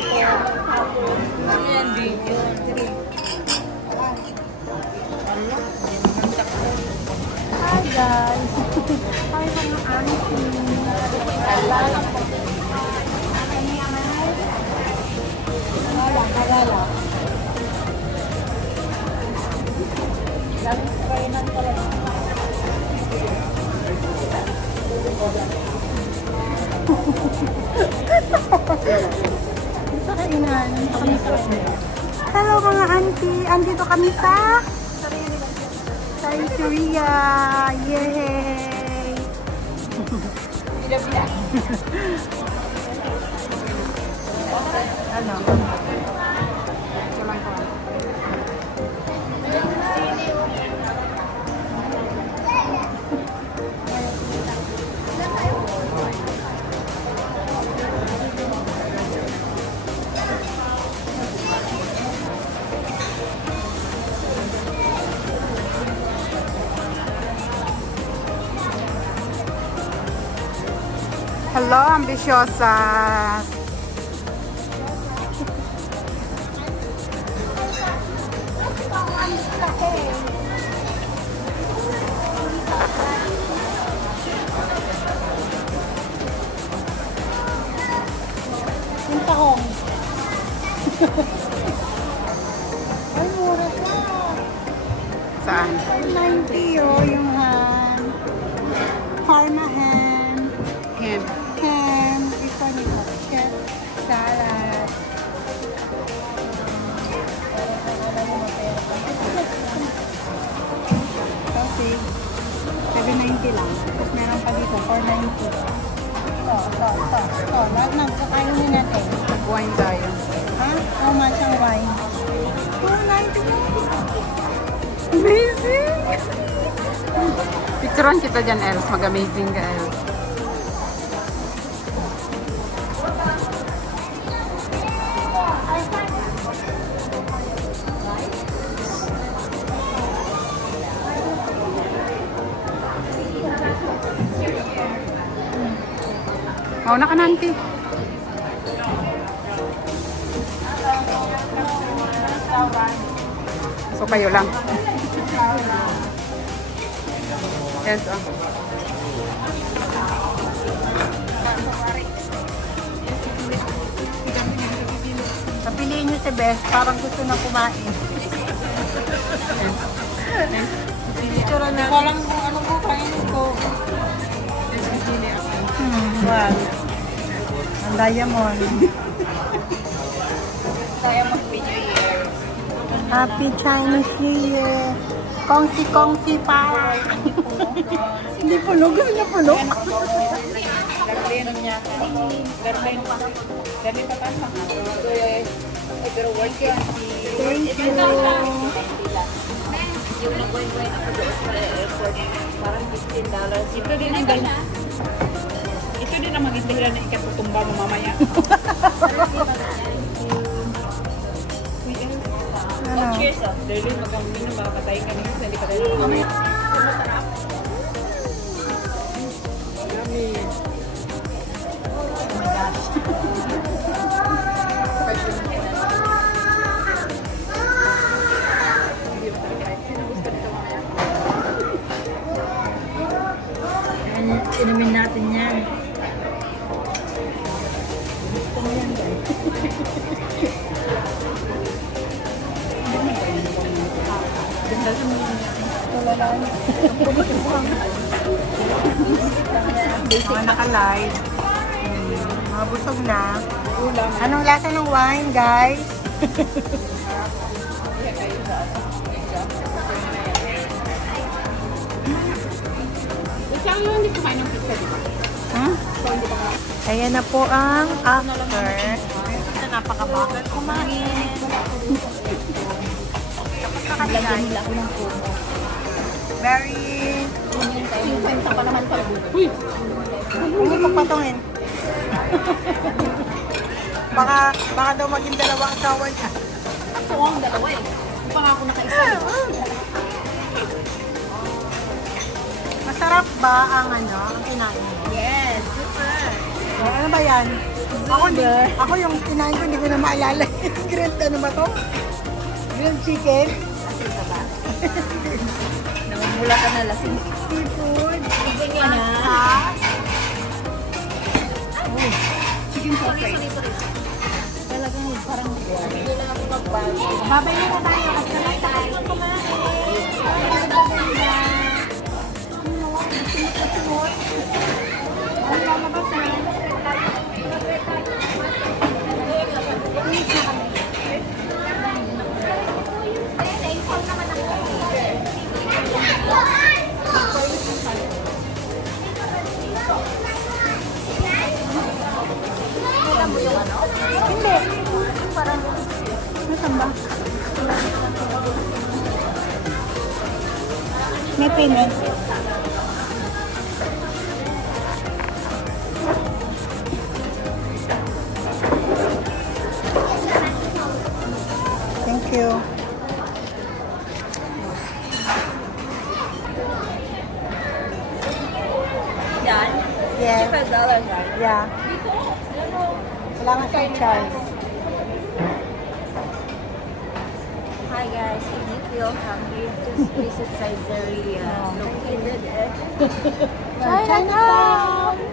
Hi guys! Hi mga auntie! Kalala. Laging kainan talaga. Sa kainan. Hello mga auntie! Andito kami sa Korea! Yay! Ano? Hello, ambitiosas! Punta home. Ay, mura ka. Saan? 90 yung ham. Parma ham. Ham. Ham. Ito nito. Chef. Salad. Okay. 790 lang. Tapos meron pa dito. 490. Ito. Lahat ng kakainin natin. Wine tayo. Ha? How much ang wine? 290 lang. Amazing! Picturean kita dyan, Els. Mag-amazing ka, Els. Mauna ka na, auntie. So, kayo lang. Yes, oh. Napiliin nyo si Beth. Parang gusto na kumain. Picture na. Walang kung ano po kainin ko. Wow. Ang diamond. Diamond New Year. Happy Chinese New Year. Kongsi pa. Hindi puno. Gusto niya puno. Garlino niya. Garlino pa. Garlino pa pa. Pero work yan. Thank you. Yung nag-going ako doon sa airport. Parang $15. Ito din ang ganyan. Ito din ang mag-istihira na ikatutumba mo mamaya. Cheers ah. Dahil magkamuli na makakatayin ka nito. Hindi pa tayo mamaya. Masarap. Yummy. Oh my gosh. Inumin natin yan. Gusto mo yan, guys. Ganda sa mga talalaan. Mga naka-live. Mga busog na. Anong lasa ng wine, guys? Hindi kumain ng pizza, di ba? Hmm? Ayan na po ang after. Napakabagal kumain. Tapos nakalimutan nila ako ng food. Very... Sinsa pa naman pala. Uy! Hindi pagpatungin. Baka daw maging dalawang asawa niya. Ako ang dalawa eh. Hindi pa nga ako nakaisa. Masarap ba ang ano, ang kinain mo? Yes, super. Ano ba yan? Ako yung kinain ko, hindi ko na maalala. Grilled ano ba to? Grilled chicken? Asin ka ba? Namumula ka na lasing. Seafood. Tignan nyo na. Chicken sausage. Talagang parang hindi lang ako magbago. Babay na tayo. Kasi na tayo kumain. Ang lalabas na. Alam mo yung ano? Hindi. Parang Nasaan ba? May payment. Thank you. yan. Yeah. $5 yan. Yeah. Kailangan siyang charge. Hi guys, if you feel hungry, just visit Saizeriya. Located at Chinatown!